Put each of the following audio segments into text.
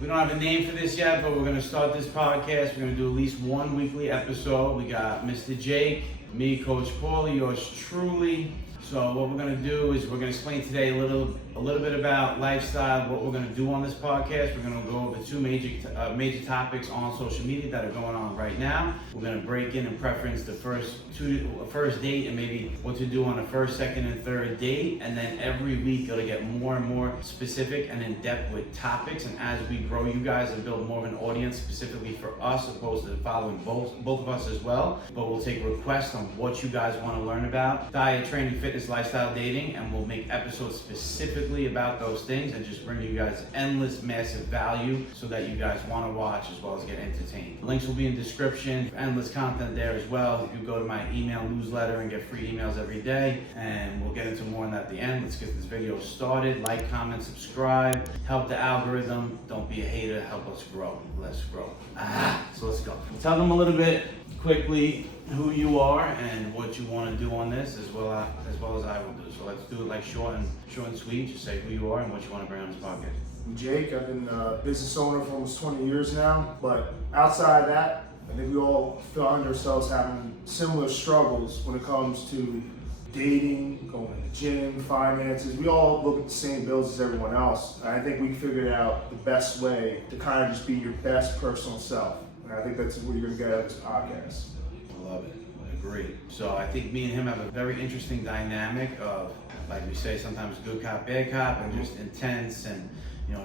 We don't have a name for this yet, but we're going to start this podcast. We're going to do at least one weekly episode. We got Mr. Jake, me, Coach Paulie, yours truly. So what we're going to do is we're going to explain today a little bit about lifestyle, what we're going to do on this podcast. We're going to go over two major topics on social media that are going on right now. We're going to break in and preference the first date and maybe what to do on a first, second, and third date. And then every week it'll get more and more specific and in depth with topics. And as we grow you guys and build more of an audience specifically for us, opposed to following both of us as well. But we'll take requests on what you guys want to learn about: diet, training, fitness, lifestyle, dating, and we'll make episodes specifically about those things and just bring you guys endless, massive value so that you guys want to watch as well as get entertained. Links will be in the description, endless content there as well. You go to my email newsletter and get free emails every day, and we'll get into more on that at the end. Let's get this video started. Like, comment, subscribe, help the algorithm. Don't be a hater, help us grow. Let's grow. So let's go. Tell them a little bit quickly who you are and what you want to do on this, as well as I will do. So let's do it like short and sweet. Just say who you are and what you want to bring on this podcast. I'm Jake. I've been a business owner for almost 20 years now, but outside of that, I think we all find ourselves having similar struggles when it comes to dating, going to the gym, finances. We all look at the same bills as everyone else. And I think we figured out the best way to kind of just be your best personal self. And I think that's what you're going to get out of this podcast. I love it. I agree. So I think me and him have a very interesting dynamic of, like we say, sometimes good cop, bad cop, and just intense. And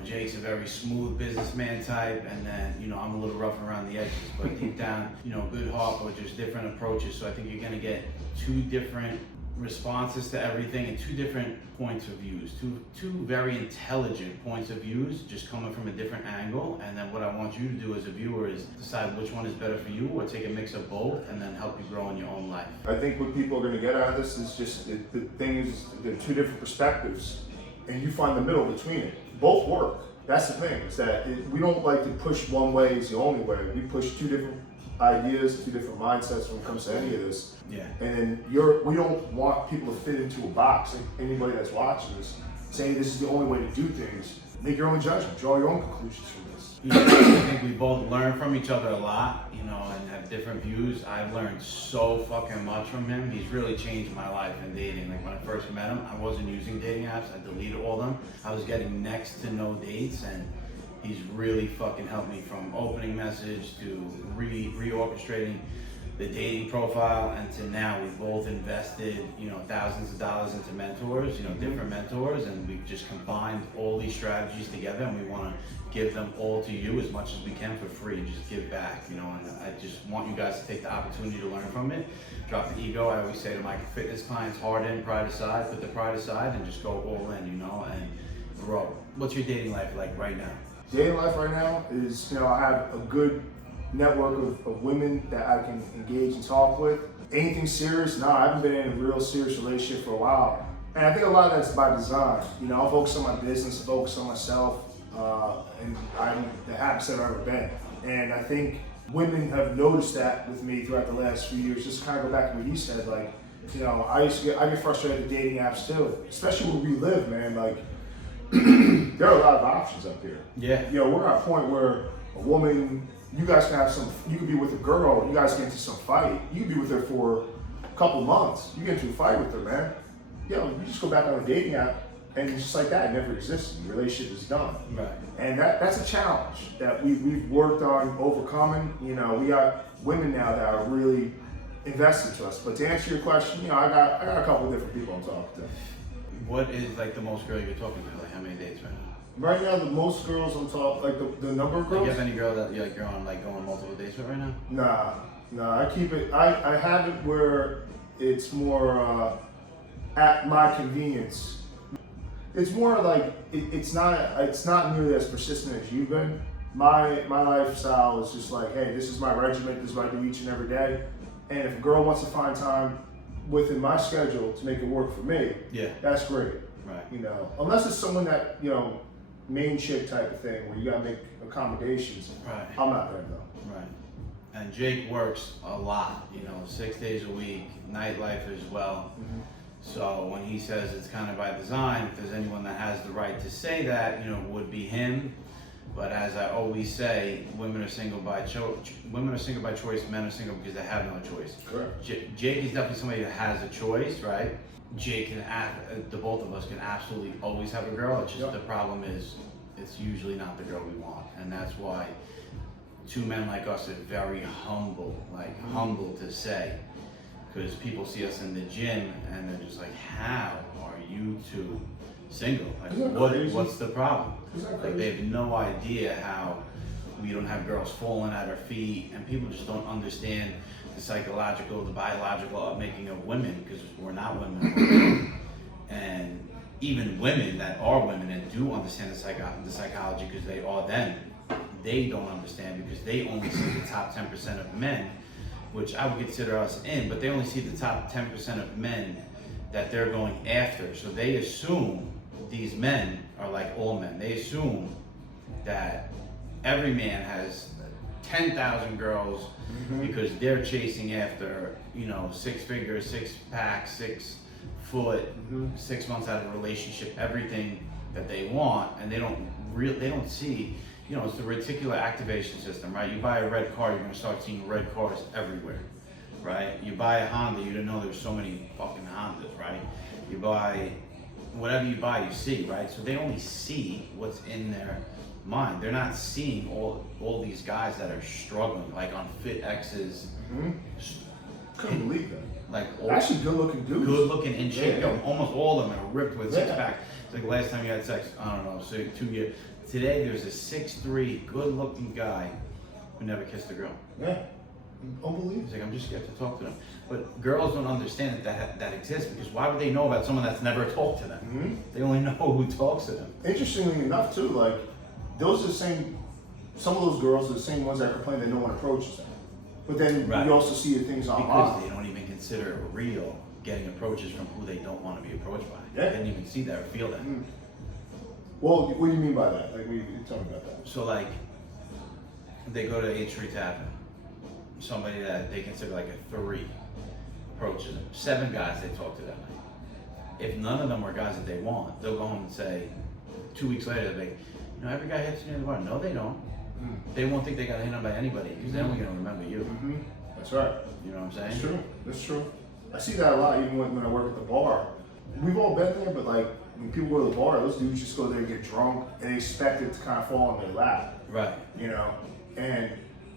Jake's a very smooth businessman type, and then I'm a little rough around the edges. But deep down, good heart, but just different approaches. So I think you're gonna get two different responses to everything and two different points of views, two very intelligent points of views, just coming from a different angle. And then what I want you to do as a viewer is decide which one is better for you, or take a mix of both and then help you grow in your own life. I think what people are going to get out of this is just the thing is there are two different perspectives, and you find the middle between it. Both work. That's the thing, is that we don't like to push one way is the only way. We push two different ideas, two different mindsets when it comes to any of this. Yeah. And then we don't want people to fit into a box. Like anybody that's watching this, saying this is the only way to do things. Make your own judgment, draw your own conclusions from this. I think we both learn from each other a lot, and have different views. I've learned so fucking much from him. He's really changed my life in dating. Like when I first met him, I wasn't using dating apps. I deleted all of them. I was getting next to no dates, and he's really fucking helped me from opening message to reorchestrating the dating profile, and to now we've both invested, thousands of dollars into mentors, different mentors, and we've just combined all these strategies together, and we want to give them all to you as much as we can for free and just give back, and I just want you guys to take the opportunity to learn from it. Drop the ego. I always say to my fitness clients, hard in, pride aside, put the pride aside, and just go all in, and grow. What's your dating life like right now? Dating life right now is, I have a good network of women that I can engage and talk with. Anything serious? No, I haven't been in a real serious relationship for a while. And I think a lot of that's by design. I'll focus on my business, focus on myself, and I'm the happiest I've ever been. And I think women have noticed that with me throughout the last few years. Just kind of go back to what he said, like, I get frustrated with dating apps too, especially where we live, man. Like, there are a lot of options up here. Yeah. We're at a point where a woman, you guys can have you could be with a girl, you guys get into some fight. You could be with her for a couple months. You get into a fight with her, man. You just go back on a dating app, and just like that, it never existed. The relationship is done. Right. And that's a challenge that we've worked on overcoming. We got women now that are really invested to us. But to answer your question, I got a couple of different people I'm talking to. What is like the most girl you're talking to? Like how many dates right now? Right now, the most girls I'm talking, like the number of girls. Do you have any girl that you're on going multiple dates with right now? Nah. I keep it. I have it where it's more at my convenience. It's more like it's not nearly as persistent as you've been. My lifestyle is just like, hey, this is my regiment. This is what I do each and every day. And if a girl wants to find time within my schedule to make it work for me, that's great. Right. Unless it's someone that, main chick type of thing where you gotta make accommodations. Right. I'm not there though. Right. And Jake works a lot, 6 days a week, nightlife as well. Mm-hmm. So when he says it's kind of by design, if there's anyone that has the right to say that, would be him. But as I always say, women are single by choice, men are single because they have no choice. Correct. Jake is definitely somebody that has a choice, right? Jake can, the both of us can absolutely always have a girl. It's just the problem is, it's usually not the girl we want, and that's why two men like us are very humble, humble to say, because people see us in the gym and they're just like, how are you two single? Like, what's the problem? Like, they have no idea how we don't have girls falling at our feet, and people just don't understand the psychological, the biological upmaking of women, because we're not women. And even women that are women and do understand the psychology, because they are them, they don't understand because they only see the top 10% of men, which I would consider us in, but they only see the top 10% of men that they're going after. So they assume these men are like all men. They assume that every man has 10,000 girls because they're chasing after, 6 figures, 6-pack, 6 foot, 6 months out of a relationship, everything that they want, and they don't see, it's the reticular activation system, right? You buy a red car, you're gonna start seeing red cars everywhere, right? You buy a Honda, you didn't know there were so many fucking Hondas, right? You buy whatever you buy, you see, right? So they only see what's in their mind. They're not seeing all these guys that are struggling, like on FitX's. Couldn't believe that. Like actually good looking dudes. Good looking in shape. Yeah. Almost all of them are ripped with 6-pack. It's like last time you had sex, I don't know, so 2 years. Today there's a 6'3", good looking guy who never kissed a girl. Yeah. Unbelievable. He's like, I'm just scared to talk to them. But girls don't understand that exists, because why would they know about someone that's never talked to them? They only know who talks to them. Interestingly enough too, like, those are the same, some of those girls are the same ones that complain that no one approaches them. But then you also see the things online. Because they don't even consider it real, getting approaches from who they don't want to be approached by. Yeah. They didn't even see that or feel that. Well, what do you mean by that? Like, tell me about that. So like, they go to 8th Street Tavern. Somebody that they consider like a 3 approaches them. 7 guys they talk to that night. If none of them are guys that they want, they'll go home and say, 2 weeks later, they'll be, every guy hits me in the bar. No, they don't. They won't think they got hit on by anybody, because they're only gonna remember you. That's right. You know what I'm saying? That's true. That's true. I see that a lot, even when I work at the bar. We've all been there, but like, when people go to the bar, those dudes just go there and get drunk, and they expect it to kind of fall on their lap. Right. And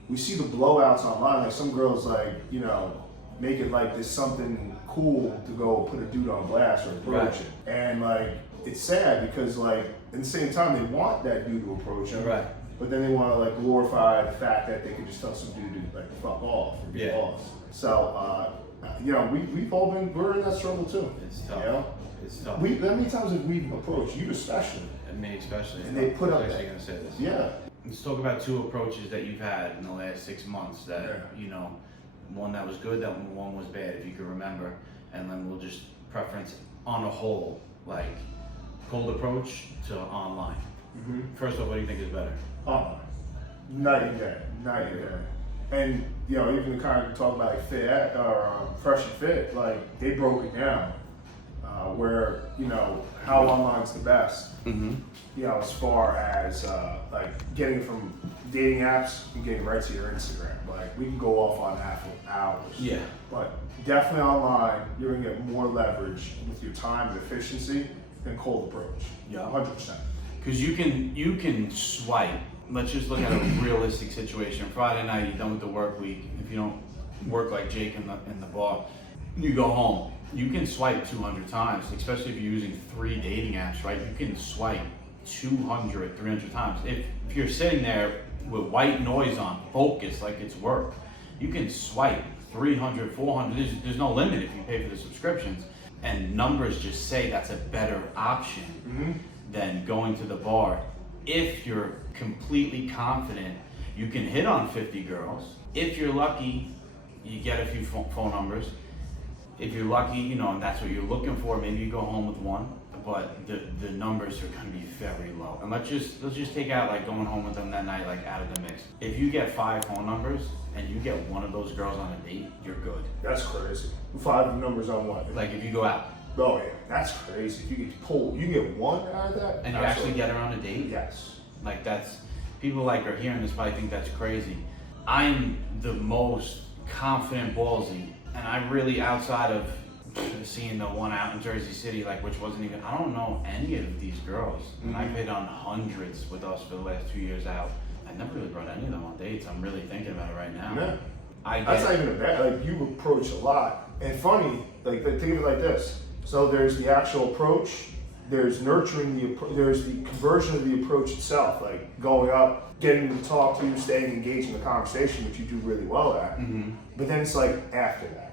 we see the blowouts online, like some girls like, make it like there's something cool to go put a dude on blast or approach it. And like, it's sad because like, at the same time, they want that dude to approach them. Right. But then they want to like glorify the fact that they can just tell some dude to like fuck off or be lost. So, we're in that struggle too. It's tough. It's tough. How many times have we approached you, especially? And me especially. And they put up. I was actually gonna say this. Yeah. Let's talk about 2 approaches that you've had in the last 6 months that, one that was good, that one was bad, if you can remember. And then we'll just preference on a whole, like cold approach to online. First off, what do you think is better? Online. Night and day. And, even the kind of talk about like Fit or Fresh and Fit, like they broke it down where, how online's the best. As far as like getting from dating apps and getting right to your Instagram. Like we can go off on that for hours. Yeah. But definitely online, you're gonna get more leverage with your time and efficiency than cold approach. Yeah. 100%. Because you can swipe. Let's just look at a realistic situation. Friday night, you're done with the work week. If you don't work like Jake in the bar, you go home. You can swipe 200 times, especially if you're using 3 dating apps, right? You can swipe 200, 300 times. If you're sitting there with white noise on, focus like it's work, you can swipe 300, 400. There's no limit if you pay for the subscriptions. And numbers just say that's a better option than going to the bar. If you're completely confident you can hit on 50 girls. If you're lucky, you get a few phone numbers. If you're lucky, and that's what you're looking for, maybe you go home with 1, but the numbers are gonna be very low. And let's just take out like going home with them that night, like out of the mix. If you get 5 phone numbers and you get one of those girls on a date, you're good. That's crazy. 5 numbers on what? Like if you go out. Oh yeah, that's crazy. If you get 1 out of that. And you actually get her on a date? Yes. Like that's people like are hearing this probably think that's crazy. I'm the most confident ballsy, and I really, outside of seeing the one out in Jersey City, like, which wasn't even, I don't know any of these girls. And I've hit on hundreds with us for the last 2 years out. I never really brought any of them on dates. I'm really thinking about it right now. Yeah. That's not even a bad, like, you approach a lot. And funny, like, think of it like this. So there's the actual approach, there's nurturing there's the conversion of the approach itself, like going up, getting them to talk to you, staying engaged in the conversation, which you do really well at. But then it's like after that,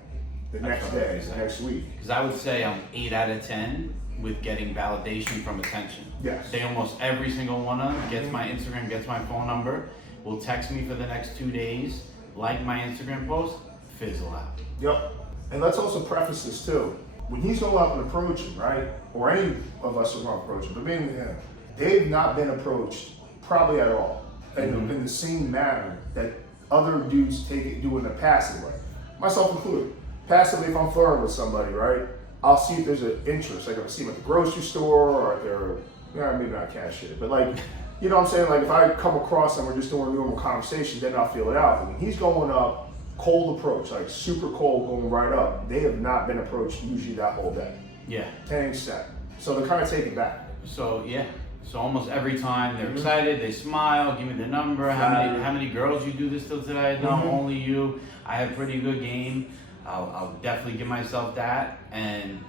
the next day, the next week. Because I would say I'm 8 out of 10 with getting validation from attention. Yes. They almost every single one of them gets my Instagram, gets my phone number, will text me for the next 2 days, like my Instagram post, fizzle out. Yep. And let's also preface this too. When he's going up and approaching, right, or any of us are going to approach him, but mainly him, they've not been approached probably at all in the same manner that other dudes do in a passive way, myself included. Passively, if I'm flirting with somebody, right, I'll see if there's an interest. Like if I see them at the grocery store or if they're, maybe not cashier, but like, you know what I'm saying? Like if I come across them, we're just doing a normal conversation, then I'll feel it out. But when he's going up, cold approach, like super cold, going right up, they have not been approached usually that whole day. Yeah. 10%. So they're kind of taken back. So yeah. So almost every time they're excited, they smile, give me the number, how many girls you do this till today? No, only you. I have pretty good game. I'll definitely give myself that, and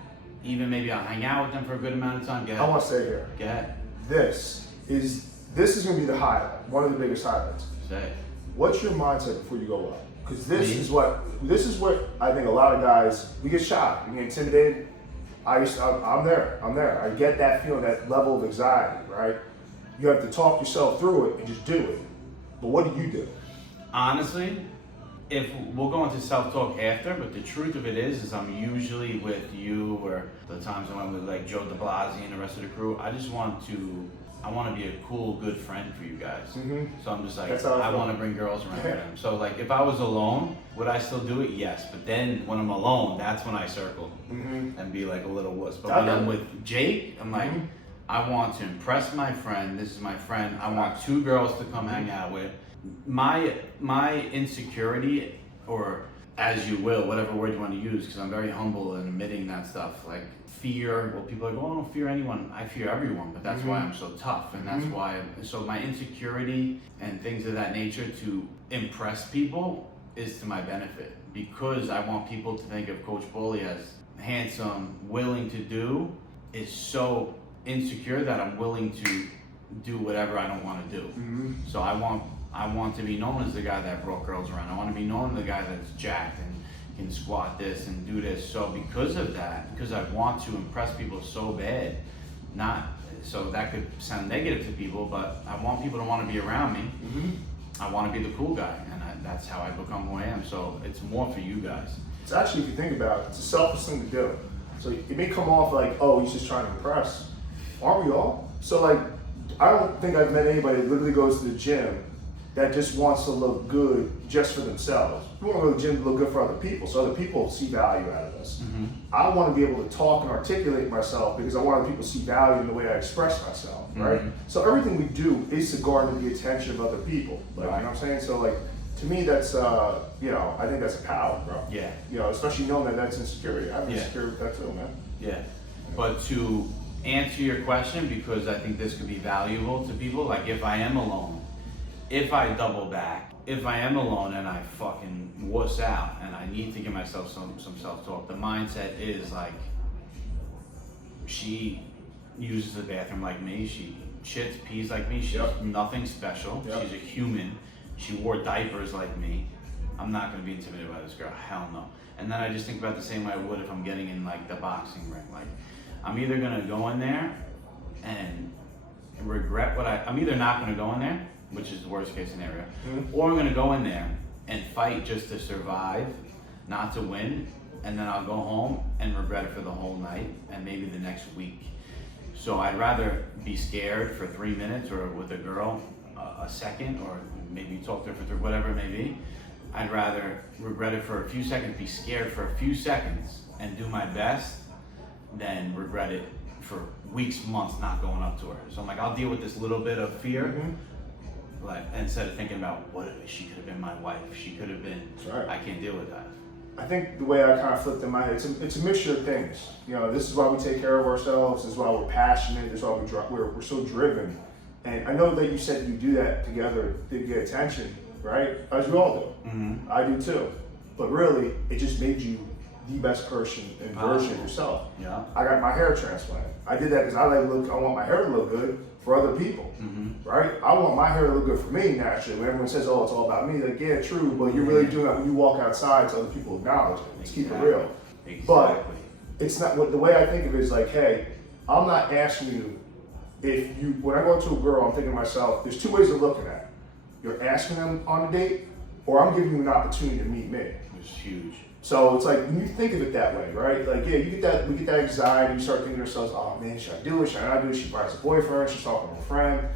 even maybe I'll hang out with them for a good amount of time. Go ahead. I want to say here. Go ahead. This is going to be the highlight, one of the biggest highlights. Say. What's your mindset before you go up? Because this is what I think a lot of guys, we get shocked, we get intimidated. I'm there. I get that feeling, that level of anxiety, right? You have to talk yourself through it and just do it. But what do you do? Honestly, if we'll go into self-talk after, but the truth of it is I'm usually with you, or the times I went with like Joe DeBlasi and the rest of the crew. I want to be a cool, good friend for you guys. So I'm just like, I want to bring girls around with them. So like, if I was alone, would I still do it? Yes. But then when I'm alone, that's when I circle and be like a little wuss. But when I'm with Jake, I'm like, I want to impress my friend. This is my friend. I want 2 girls to come hang out with. My insecurity, or as you will, whatever word you want to use, because I'm very humble in admitting that stuff. Like fear, well, people are like, oh, I don't fear anyone. I fear everyone, but that's why I'm so tough, and that's why. So my insecurity and things of that nature to impress people is to my benefit, because I want people to think of Coach Paulie as handsome, willing to do, is so insecure that I'm willing to do whatever I don't want to do. So I want to be known as the guy that brought girls around. I want to be known as the guy that's jacked and can squat this and do this. So because of that, because I want to impress people so bad, so that could sound negative to people, but I want people to want to be around me. I want to be the cool guy, and that's how I become who I am. So it's more for you guys. It's actually, if you think about it, it's a selfish thing to do. So it may come off like, oh, he's just trying to impress. Aren't we all? So like, I don't think I've met anybody that literally goes to the gym that just wants to look good just for themselves. We want to go to the gym to look good for other people, so other people see value out of us. I want to be able to talk and articulate myself because I want other people to see value in the way I express myself, right? So everything we do is to garner the attention of other people. Like, you know what I'm saying? So like, to me, that's, I think that's a power, bro. Yeah. Especially knowing that that's insecurity. I'm insecure with that too, man. Yeah. But to answer your question, because I think this could be valuable to people, like if I am alone, if I double back, if I am alone and I fucking wuss out and I need to give myself some self-talk, the mindset is like, she uses the bathroom like me, she shits, pees like me, she's nothing special, she's a human, she wore diapers like me, I'm not gonna be intimidated by this girl, hell no. And then I just think about the same way I would if I'm getting in like the boxing ring. Like, I'm either gonna go in there and regret I'm either not gonna go in there, which is the worst case scenario, or I'm gonna go in there and fight just to survive, not to win, and then I'll go home and regret it for the whole night and maybe the next week. So I'd rather be scared for 3 minutes, or with a girl a second, or maybe talk to her for whatever it may be. I'd rather regret it for a few seconds, be scared for a few seconds, and do my best, than regret it for weeks, months not going up to her. So I'm like, I'll deal with this little bit of fear Like, instead of thinking about what if she could have been my wife, she could have been. That's right. I can't deal with that. I think the way I kind of flipped in my head, it's a mixture of things. You know, this is why we take care of ourselves. This is why we're passionate. This is why we're so driven. And I know that you said you do that together to get attention, right? As we all do. Mm-hmm. I do too. But really, it just made you the best person and version of yourself. Yeah. I got my hair transplanted. I did that because I want my hair to look good for other people, right? I want my hair to look good for me naturally. When everyone says, "Oh, it's all about me," like, yeah, true, but you're really doing that when you walk outside so other people acknowledge it. Let's keep it real. Exactly. But it's not the way I think of it is like, hey, I'm not asking you when I go up to a girl, I'm thinking to myself, there's two ways of looking at it. You're asking them on a date, or I'm giving you an opportunity to meet me. It's huge. So it's like when you think of it that way, right? Like, yeah, we get that anxiety. You start thinking to ourselves, oh man, should I do it? Should I not do it? She finds a boyfriend. She's talking to a friend.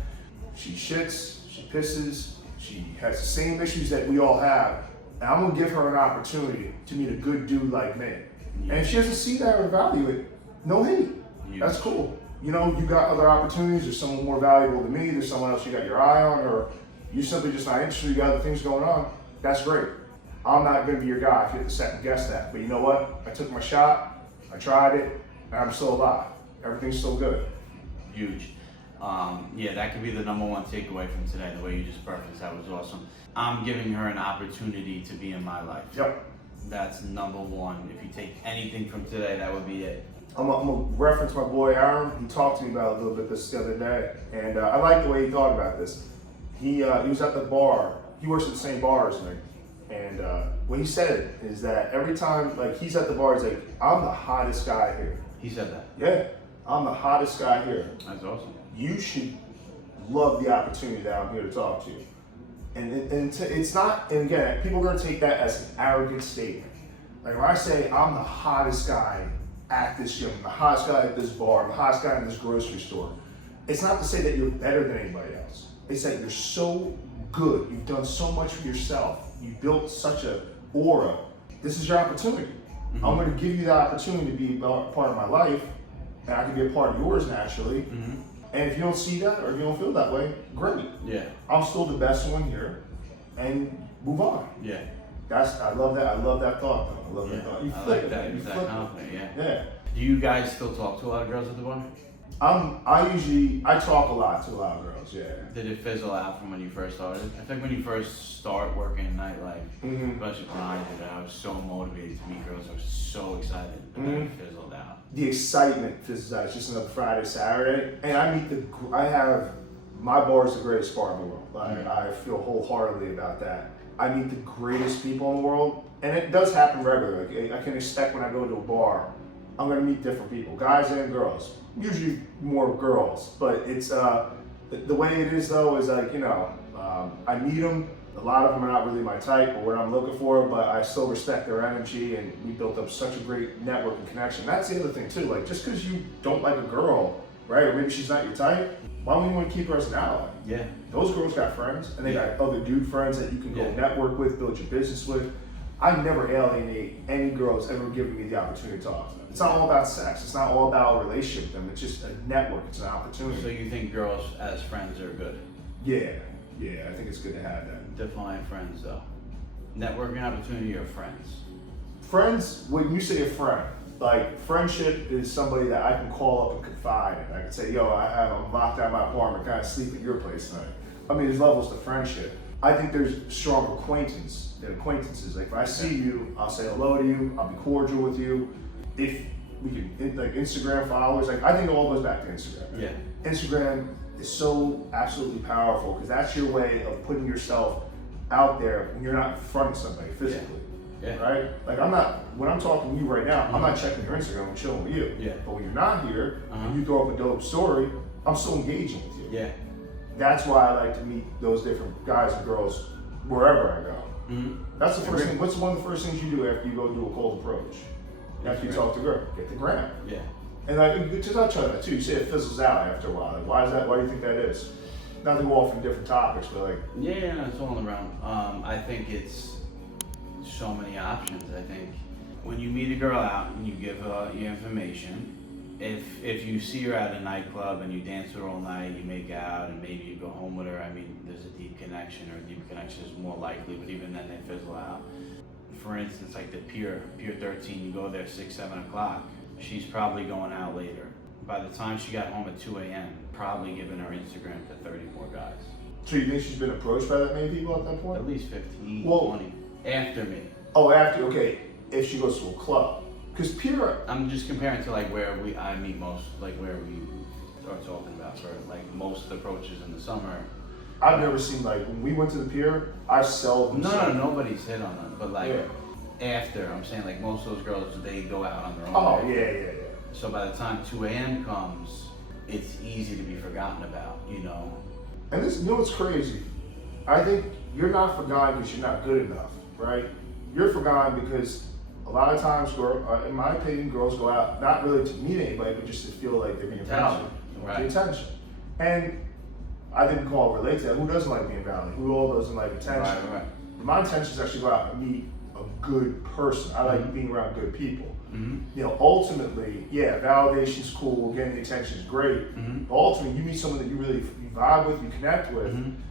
She shits. She pisses. She has the same issues that we all have. And I'm gonna give her an opportunity to meet a good dude like me. Yeah. And if she doesn't see that or value it, no hate. Yeah. That's cool. You know, you got other opportunities. There's someone more valuable to me. There's someone else you got your eye on, or you're simply just not interested. You got other things going on. That's great. I'm not gonna be your guy if you have to second guess that. But you know what? I took my shot, I tried it, and I'm still alive. Everything's still good. Huge. Yeah, that could be the number one takeaway from today, the way you just prefaced that was awesome. I'm giving her an opportunity to be in my life. Yep. That's number one. If you take anything from today, that would be it. I'm gonna reference my boy Aaron. He talked to me about it a little bit this the other day, and I like the way he thought about this. He was at the bar. He works at the same bar as me. And what he said is that every time, like, he's at the bar, he's like, I'm the hottest guy here. He said that. Yeah, I'm the hottest guy here. That's awesome. You should love the opportunity that I'm here to talk to you. And it's not, and again, people are going to take that as an arrogant statement. Like when I say I'm the hottest guy at this gym, I'm the hottest guy at this bar, I'm the hottest guy in this grocery store, it's not to say that you're better than anybody else. It's that you're so good. You've done so much for yourself. You built such a aura. This is your opportunity. Mm-hmm. I'm going to give you the opportunity to be a part of my life, and I can be a part of yours naturally. Mm-hmm. And if you don't see that or if you don't feel that way, great. Yeah. I'm still the best one here, and move on. Yeah. I love that. I love that thought, though. I love that thought. You flip it. That. You That flip confident. it. Yeah. Yeah. Do you guys still talk to a lot of girls at the bar? I talk a lot to a lot of girls. Yeah. Did it fizzle out from when you first started? I think when you first start working in nightlife, especially when I did it, I was so motivated to meet girls. I was so excited, but then it fizzled out. The excitement fizzles out. It's just another Friday, Saturday, and my bar is the greatest bar in the world. I feel wholeheartedly about that. I meet the greatest people in the world, and it does happen regularly. Like, I can expect when I go to a bar, I'm going to meet different people, guys and girls. Usually more girls, but it's the way it is though is like, I meet them. A lot of them are not really my type or what I'm looking for, but I still respect their energy, and we built up such a great network and connection. That's the other thing too. Like, just because you don't like a girl, right, or maybe she's not your type, why would you want to keep her as an ally? Yeah. Those girls got friends, and they got other dude friends that you can go network with, build your business with. I never alienate any girls ever giving me the opportunity to talk to them. It's not all about sex. It's not all about a relationship with them. It's just a network. It's an opportunity. So you think girls as friends are good? Yeah, I think it's good to have that. Define friends though. Networking opportunity or friends? Friends, when you say a friend, like friendship is somebody that I can call up and confide in. I can say, yo, I'm locked out of my apartment, kind of sleep at your place tonight. I mean, there's levels to friendship. I think there's strong acquaintances. Like if I see you, I'll say hello to you, I'll be cordial with you. If we can, like Instagram followers, like I think it all goes back to Instagram. Right? Yeah. Instagram is so absolutely powerful because that's your way of putting yourself out there when you're not in front of somebody physically. Yeah. Right? Like when I'm talking to you right now, I'm not checking your Instagram, I'm chilling with you. Yeah. But when you're not here, and you throw up a dope story, I'm still engaging with you. Yeah. That's why I like to meet those different guys and girls wherever I go. That's the first thing. What's one of the first things you do after you go do a cold approach? After you talk to a girl, get the gram. Yeah. And like, to touch on that too, you say it fizzles out after a while. Like, why is that? Why do you think that is? Not to go off from different topics, but like. Yeah, it's all around. I think it's so many options. I think when you meet a girl out and you give her your information, if you see her at a nightclub and you dance with her all night, you make out, and maybe you go home with her, I mean, there's a deep connection, or a deep connection is more likely, but even then they fizzle out. For instance, like the Pier 13, you go there 6, 7 o'clock, she's probably going out later. By the time she got home at 2 a.m., probably giving her Instagram to 30 more guys. So you think she's been approached by that many people at that point? At least 15, Well, 20. After me. Oh, after, okay, if she goes to a club. Because Pier, I'm just comparing to like where I meet most, like where we are talking about for like most approaches in the summer. I've never seen, like, when we went to the Pier, I seldom No, nobody's hit on them, but like after, I'm saying like most of those girls, they go out on their own. Oh, right? yeah. So by the time 2 a.m. comes, it's easy to be forgotten about, you know? And this, you know what's crazy? I think you're not forgotten because you're not good enough, right? You're forgotten because a lot of times, in my opinion, girls go out not really to meet anybody, but just to feel like they're being valued. Right. Attention. And I think we can all relate to that. Who doesn't like being valued? Who all doesn't like attention? Right. My intention is actually go out and meet a good person. I like being around good people. Mm-hmm. You know, ultimately, yeah, validation's cool, getting the attention is great. Mm-hmm. But ultimately, you meet someone that you really vibe with, you connect with. Mm-hmm.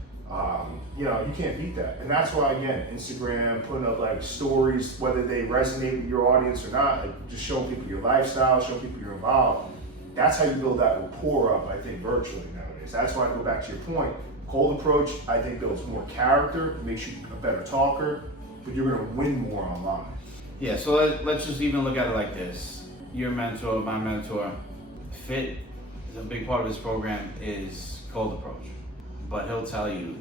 You know, you can't beat that. And that's why, again, Instagram, putting up like stories, whether they resonate with your audience or not, like just showing people your lifestyle, showing people you're involved. That's how you build that rapport up, I think, virtually nowadays. That's why I go back to your point. Cold approach, I think, builds more character, makes you a better talker, but you're going to win more online. Yeah, so let's just even look at it like this. Your mentor, my mentor, Fit, a big part of this program is cold approach. But he'll tell you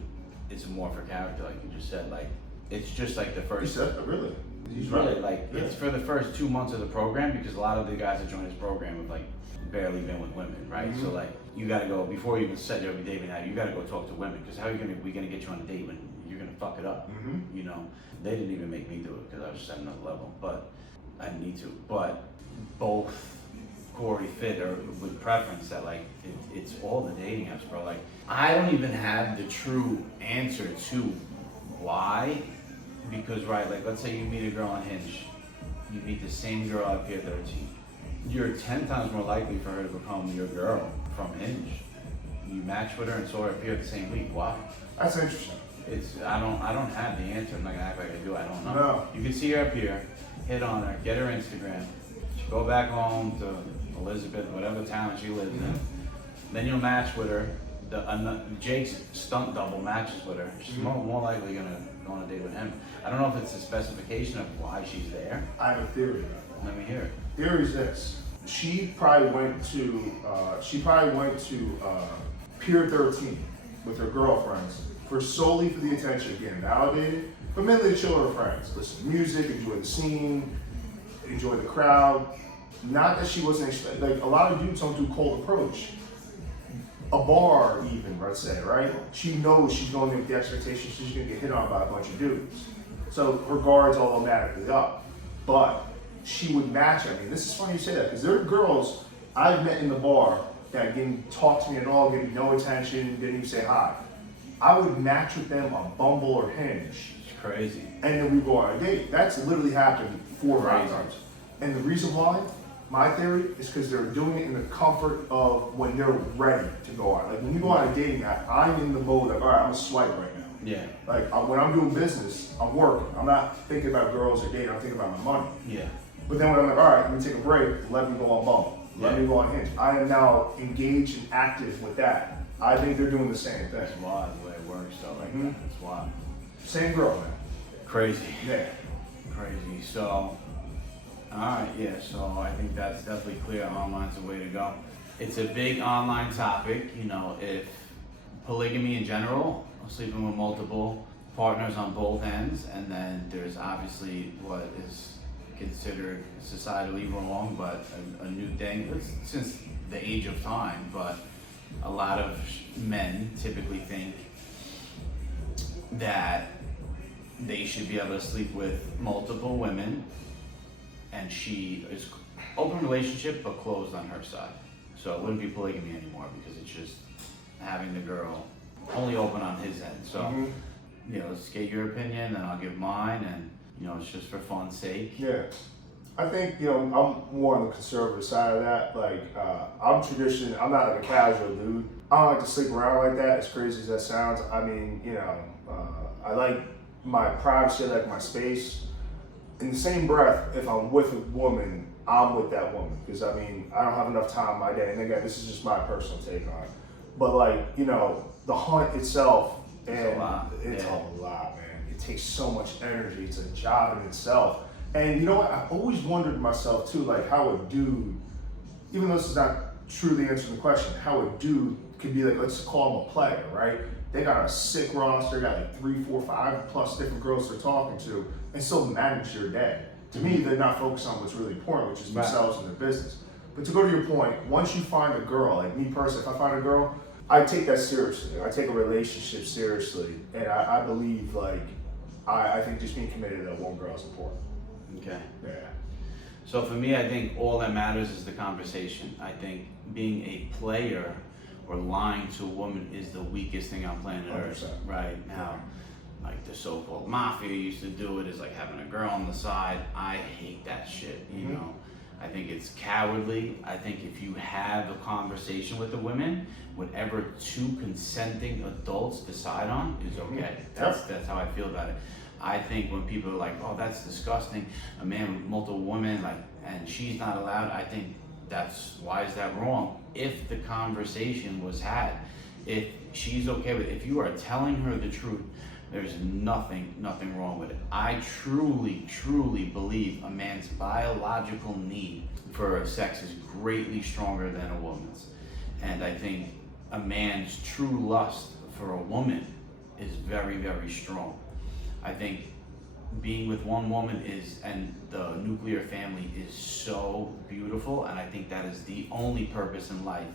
it's more for character, like you just said. Like, it's just like the You first. said that, really? He's really like, it's for the first 2 months of the program, because a lot of the guys that join this program have like barely been with women, right? Mm-hmm. So like, you gotta go, before you even set your dating out, you gotta go talk to women, because how are we gonna get you on a date when you're gonna fuck it up? Mm-hmm. You know, they didn't even make me do it because I was just at another level, but I didn't need to. But both Corey, Fit are with preference that like, it's all the dating apps, bro. Like, I don't even have the true answer to why, because right, like let's say you meet a girl on Hinge, you meet the same girl at Pier 13. You're 10 times more likely for her to become your girl from Hinge. You match with her and saw her appear the same week. Why? That's interesting. I don't have the answer. I'm not gonna act like I do. I don't know. No. You can see her appear, hit on her, get her Instagram, go back home to Elizabeth, whatever town she lives in. Then you'll match with her. Jake's stunt double matches with her. She's more likely gonna go on a date with him. I don't know if it's a specification of why she's there. I have a theory about that. Let me hear it. Theory is this. She probably went to Pier 13 with her girlfriends solely for the attention of getting validated, but mainly to chill with her friends, listen to music, enjoy the scene, enjoy the crowd. Not that she wasn't like a lot of dudes don't do cold approach. A bar even, let's say, right? She knows she's going in with the expectation she's gonna get hit on by a bunch of dudes. So her guard's automatically up. But she would match. I mean, this is funny you say that, because there are girls I've met in the bar that didn't talk to me at all, gave me no attention, didn't even say hi. I would match with them on Bumble or Hinge. It's crazy. And then we go on a date. That's literally happened 4 or 5 Crazy. times. And the reason why, my theory, is because they're doing it in the comfort of when they're ready to go on. Like when you go on a dating app, I'm in the mode of, all right, I'm a swipe right now. Yeah. Like when I'm doing business, I'm working. I'm not thinking about girls or dating, I'm thinking about my money. Yeah. But then when I'm like, all right, let me take a break, let me go on Bumble, let me go on Hinge. I am now engaged and active with that. I think they're doing the same thing. That's wild the way it works though, like Mhm. that. It's wild. Same girl, man. Crazy. Yeah. Crazy. So, alright, yeah, so I think that's definitely clear. Online's the way to go. It's a big online topic, you know, if polygamy in general, sleeping with multiple partners on both ends, and then there's obviously what is considered societally wrong, but a new thing since the age of time, but a lot of men typically think that they should be able to sleep with multiple women, and she is open relationship but closed on her side. So it wouldn't be polygamy anymore, because it's just having the girl only open on his end. So, you know, let's get your opinion and I'll give mine, and you know, it's just for fun's sake. Yeah. I think, I'm more on the conservative side of that. Like, I'm not like a casual dude. I don't like to sleep around like that, as crazy as that sounds. I mean, I like my privacy, I like my space. In the same breath, if I'm with a woman, I'm with that woman. Because, I mean, I don't have enough time in my day. And again, this is just my personal take on it. But, like, the hunt itself, It's a lot. It's Yeah. a lot, man. It takes so much energy. It's a job in itself. And you know what? I've always wondered to myself too, like how a dude, even though this is not truly answering the question, how a dude could be like, let's call him a player, right? They got a sick roster, got like 3, 4, 5 plus different girls they're talking to, and still manage their day. To me, they're not focused on what's really important, which is themselves and their business. But to go to your point, once you find a girl, like me personally, if I find a girl, I take that seriously. I take a relationship seriously, and I believe I think just being committed to that one girl is important. Okay. Yeah. So for me, I think all that matters is the conversation. I think being a player or lying to a woman is the weakest thing on planet Earth 100%. right now. Like the so-called mafia used to do it, is like having a girl on the side. I hate that shit, you know. I think it's cowardly. I think if you have a conversation with the women, whatever two consenting adults decide on is okay. That's how I feel about it. I think when people are like, oh, that's disgusting, a man with multiple women, and she's not allowed, I think why is that wrong? If the conversation was had, if she's okay with it, if you are telling her the truth, there's nothing wrong with it. I truly believe a man's biological need for sex is greatly stronger than a woman's. And I think a man's true lust for a woman is very strong. I think being with one woman and the nuclear family is so beautiful, and I think that is the only purpose in life,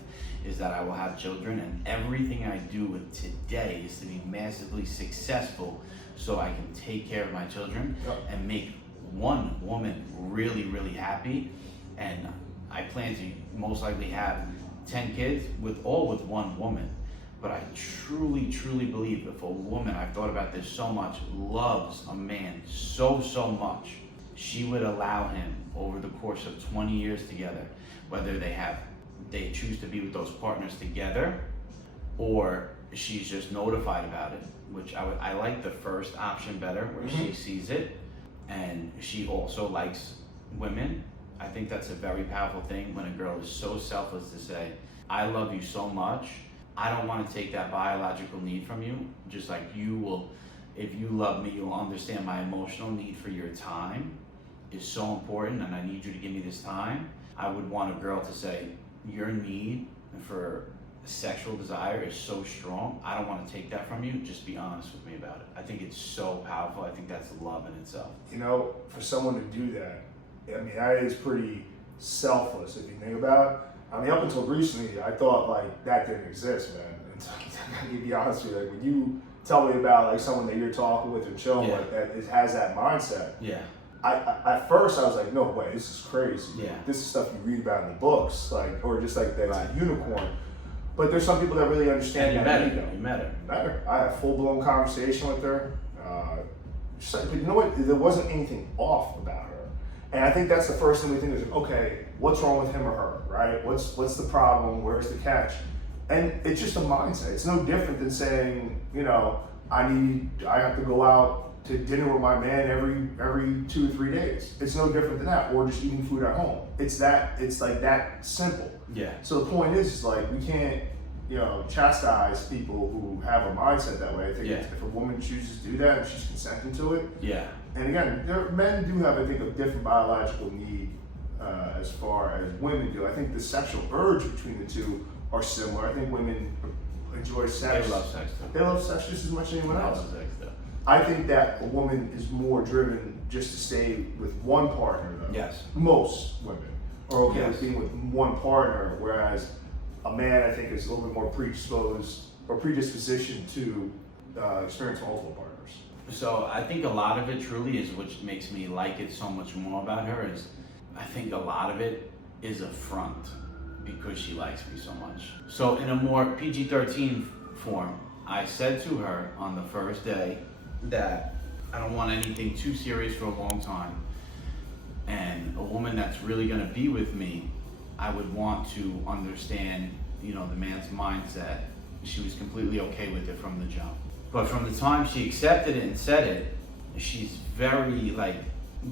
is that I will have children, and everything I do today is to be massively successful so I can take care of my children and make one woman really happy. And I plan to most likely have 10 kids with one woman. But I truly believe if a woman, I've thought about this so much, loves a man so much, she would allow him over the course of 20 years together, whether they choose to be with those partners together, or she's just notified about it, which I like the first option better, where she sees it and she also likes women. I think that's a very powerful thing when a girl is so selfless to say, I love you so much, I don't want to take that biological need from you, just like you will. If you love me, you'll understand my emotional need for your time is so important, and I need you to give me this time. I would want a girl to say, your need for sexual desire is so strong, I don't want to take that from you, just be honest with me about it. I think it's so powerful. I think that's love in itself. For someone to do that, I mean, that is pretty selfless if you think about it. I mean, up until recently, I thought that didn't exist, man. And so, to be honest with you, when you tell me about someone that you're talking with or chilling with that has that mindset, at first I was like, no way, this is crazy. Yeah. This is stuff you read about in the books, or just that's a unicorn. But there's some people that really understand that. You met her. I had a full-blown conversation with her. But you know what? There wasn't anything off about her. And I think that's the first thing we think is, okay, what's wrong with him or her, right? What's the problem? Where's the catch? And it's just a mindset. It's no different than saying, I have to go out to dinner with my man every 2 or 3 days. It's no different than that, or just eating food at home. It's like that simple. Yeah. So the point is we can't, chastise people who have a mindset that way. I think if a woman chooses to do that and she's consenting to it. Yeah. And again, men do have, I think, a different biological need as far as women do. I think the sexual urge between the two are similar. I think women enjoy sex. They love sex too. They love sex just as much as anyone else. Love sex too. I think that a woman is more driven just to stay with one partner, though. Yes. Most women are okay with being with one partner, whereas a man, I think, is a little bit more predisposition to experience multiple partners. So I think a lot of it truly is, which makes me like it so much more about her, is I think a lot of it is a front because she likes me so much. So in a more PG-13 form, I said to her on the first day that I don't want anything too serious for a long time. And a woman that's really gonna be with me, I would want to understand, you know, the man's mindset. She was completely okay with it from the jump. But from the time she accepted it and said it, she's very like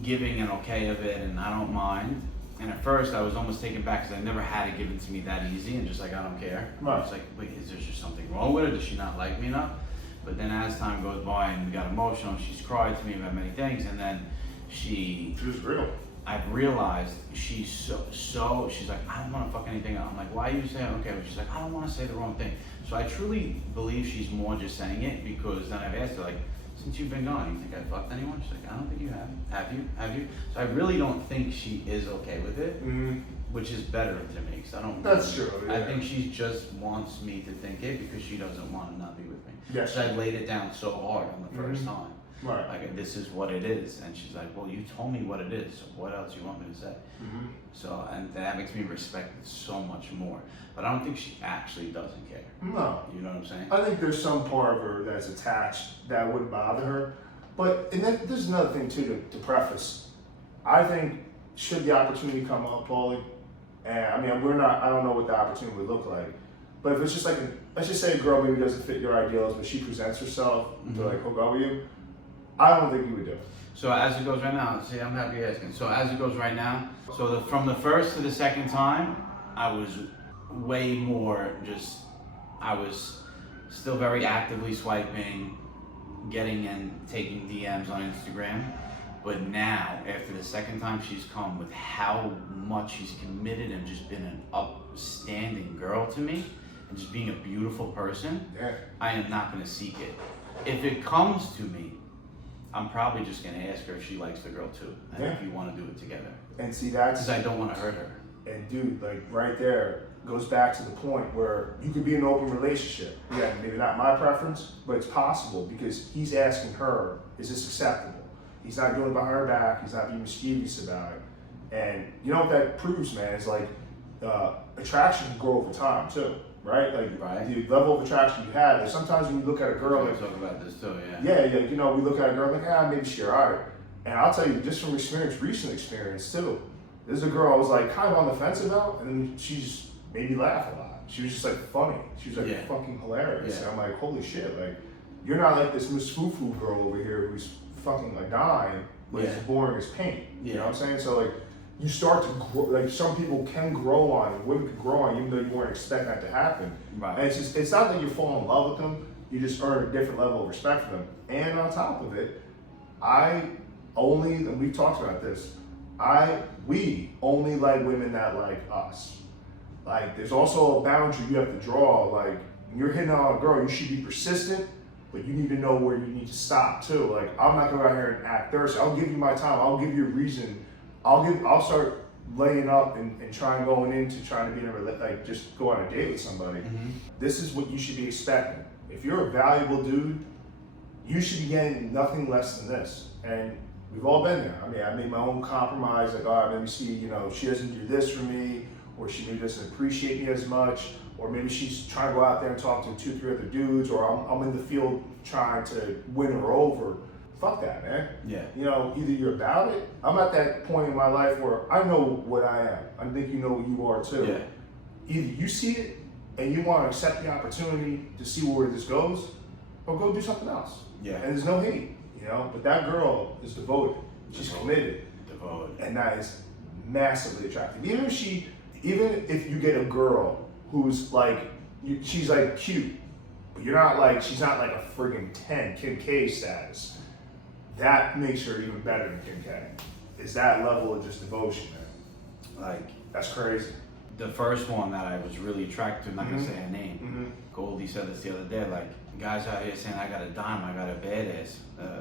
giving and okay of it, and I don't mind. And at first I was almost taken back because I never had it given to me that easy, and just like, I don't care. Right. I was like, wait, is there just something wrong with her? Does she not like me enough? But then as time goes by and we got emotional, she's cried to me about many things, and then She was real. I've realized she's so she's like, I don't want to fuck anything up. I'm like, why are you saying okay? But she's like, I don't want to say the wrong thing. So I truly believe she's more just saying it because then I've asked her like, since you've been gone, you think I fucked anyone? She's like, I don't think you have. Have you? Have you? So I really don't think she is okay with it, which is better to me because I don't. That's true. Yeah. I think she just wants me to think it because she doesn't want to not be with me. Yes. So I laid it down so hard on the first time. Right. Like, this is what it is. And she's like, well, you told me what it is, so what else you want me to say? So, and that makes me respect it so much more. But I don't think she actually doesn't care. No. You know what I'm saying? I think there's some part of her that's attached that wouldn't bother her. But, and then there's another thing too to preface. I think, should the opportunity come up, Paulie, and I mean, I don't know what the opportunity would look like. But if it's just like, let's just say a girl maybe doesn't fit your ideals, but she presents herself to like hook up with you, I don't think you would do it. So as it goes right now, see, I'm happy you're asking. So as it goes right now, so from the first to the second time, I was way more just, I was still very actively swiping, getting and taking DMs on Instagram. But now, after the second time she's come with how much she's committed and just been an upstanding girl to me, and just being a beautiful person, Yeah. I am not gonna seek it. If it comes to me, I'm probably just gonna ask her if she likes the girl too, and if you wanna do it together. And see, that's, Because I don't wanna hurt her. and dude, like right there goes back to the point where you could be in an open relationship. Yeah, maybe not my preference, but it's possible because he's asking her, is this acceptable? He's not doing it behind her back, he's not being mischievous about it. And you know what that proves, man, is like attraction can grow over time too, right? Like the level of attraction you have. Like sometimes when you look at a girl, We'll like, talk about this too, yeah, you know, we look at a girl like, maybe she's alright. And I'll tell you, just from experience, recent experience too, there's a girl I was like kind of on the fence about, and then she just made me laugh a lot. She was just like funny. She was like fucking hilarious. Yeah. And I'm like, holy shit, like, you're not like this Miss Foo-Foo girl over here who's fucking like dying, but it's boring as paint. You know what I'm saying? So like, you start to grow, like some people can grow on you, women can grow on you, even though you weren't expecting that to happen. Right. And it's not that you fall in love with them, you just earn a different level of respect for them. And on top of it, and we've talked about this, we only like women that like us. Like, there's also a boundary you have to draw. Like, when you're hitting on a girl, you should be persistent, but you need to know where you need to stop too. Like, I'm not gonna go out here and act thirsty. I'll give you my time. I'll give you a reason. I'll start laying up and trying to be in a like just go on a date with somebody. This is what you should be expecting. If you're a valuable dude, you should be getting nothing less than this. And we've all been there. I mean, I made my own compromise. Like, all right, let me see. You know, she doesn't do this for me, or she maybe doesn't appreciate me as much, or maybe she's trying to go out there and talk to 2-3 other dudes, or I'm in the field trying to win her over. Fuck that, man. Yeah. You know, either you're about it. I'm at that point in my life where I know what I am. I think you know what you are too. Yeah. Either you see it and you want to accept the opportunity to see where this goes, or go do something else. Yeah. And there's no hate, you know. But that girl is devoted. She's committed. Devoted. And that is massively attractive. Even if you get a girl who's like, she's like cute, but you're not like, she's not like a friggin' 10, Kim K status. That makes her even better than Kim K. Is that level of just devotion, man. Like, that's crazy. the first one that I was really attracted to, I'm not gonna say a name. Goldie said this the other day, like, guys out here saying I got a dime, I got a badass,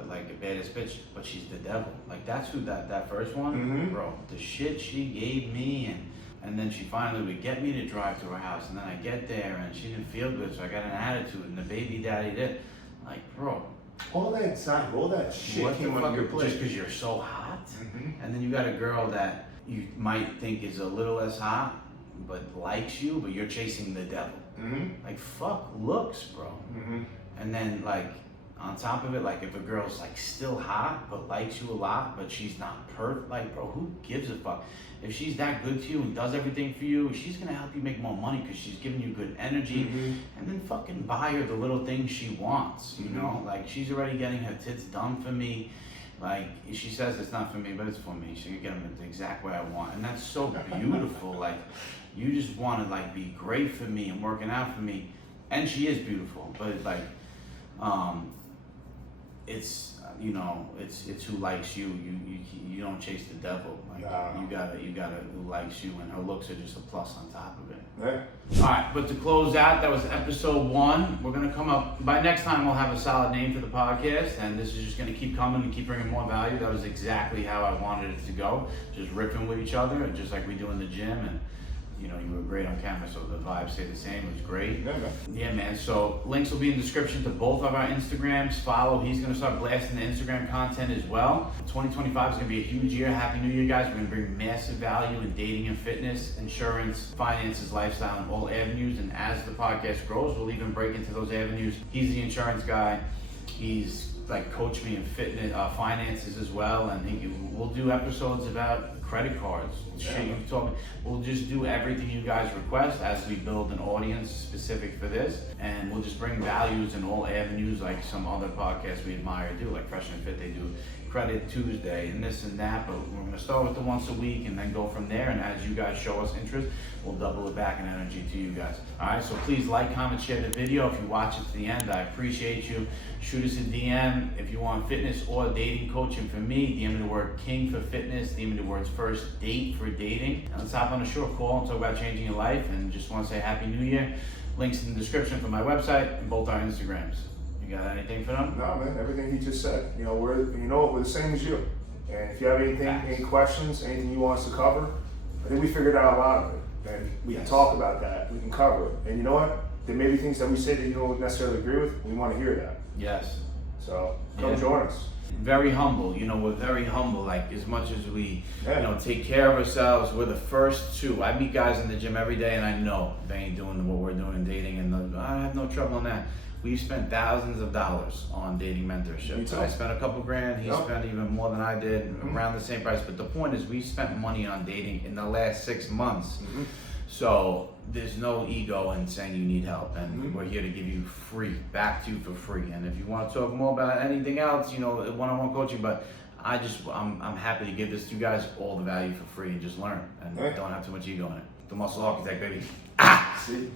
like a badass bitch, but she's the devil. Like, that's who that first one, bro, the shit she gave me, and then she finally would get me to drive to her house, and then I get there and she didn't feel good, so I got an attitude, and the baby daddy did. Like, bro, all that anxiety, all that shit what came the on fuck, your plate. just because you're so hot, and then you got a girl that you might think is a little less hot, but likes you, but you're chasing the devil. Like, fuck looks, bro. And then, like, on top of it, like if a girl's like still hot but likes you a lot, but she's not perfect, like bro, who gives a fuck? If she's that good to you and does everything for you, she's gonna help you make more money because she's giving you good energy. And then fucking buy her the little things she wants, you know? Like she's already getting her tits done for me. Like she says it's not for me, but it's for me. She can get them the exact way I want, and that's so beautiful. Like you just want to like be great for me and working out for me, and she is beautiful. But like, it's you know, it's who likes you. You don't chase the devil. Like you gotta who likes you, and her looks are just a plus on top of it. Yeah. All right, but to close out, that was episode 1. We're gonna come up by next time. We'll have a solid name for the podcast, and this is just gonna keep coming and keep bringing more value. That was exactly how I wanted it to go, just riffing with each other, and just like we do in the gym. And you know, you were great on camera, so the vibes stay the same. It was great. Yeah, man. Yeah, man. So links will be in the description to both of our Instagrams. Follow. He's gonna start blasting the Instagram content as well. 2025 is gonna be a huge year. Happy New Year, guys. We're gonna bring massive value in dating and fitness, insurance, finances, lifestyle, and all avenues. And as the podcast grows, we'll even break into those avenues. He's the insurance guy. He's like coach me in fitness, finances as well, and we'll do episodes about credit cards. Shit, you told me. We'll just do everything you guys request as we build an audience specific for this, and we'll just bring values in all avenues like some other podcasts we admire do, like Fresh and Fit. They do Credit Tuesday and this and that, but we're gonna start with the once a week and then go from there. And as you guys show us interest, we'll double it back in energy to you guys. All right, so please like, comment, share the video. If you watch it to the end, I appreciate you. Shoot us a DM if you want fitness or dating coaching for me. DM me the word king for fitness. DM me the words first date for dating. And let's hop on a short call and talk about changing your life. And just want to say Happy New Year. Links in the description for my website and both our Instagrams. You got anything for them? No, man. Everything he just said. You know, we're the same as you. And if you have anything, any questions, anything you want us to cover, I think we figured out a lot of it, and we can talk about that. We can cover it. And you know what? There may be things that we say that you don't necessarily agree with. We want to hear that. Yes. So come join us. Very humble, you know, we're very humble. Like as much as we, you know, take care of ourselves, we're the first to. I meet guys in the gym every day, and I know they ain't doing what we're doing in dating, and I have no trouble on that. We've spent thousands of dollars on dating mentorship. I spent a couple grand. He spent even more than I did, around the same price. But the point is, we spent money on dating in the last 6 months. So there's no ego in saying you need help, and we're here to give you free, back to you for free. And if you want to talk more about anything else, you know, one-on-one coaching, but I'm happy to give this to you guys all the value for free and just learn and don't have too much ego in it. The Muscle Architect, baby. See?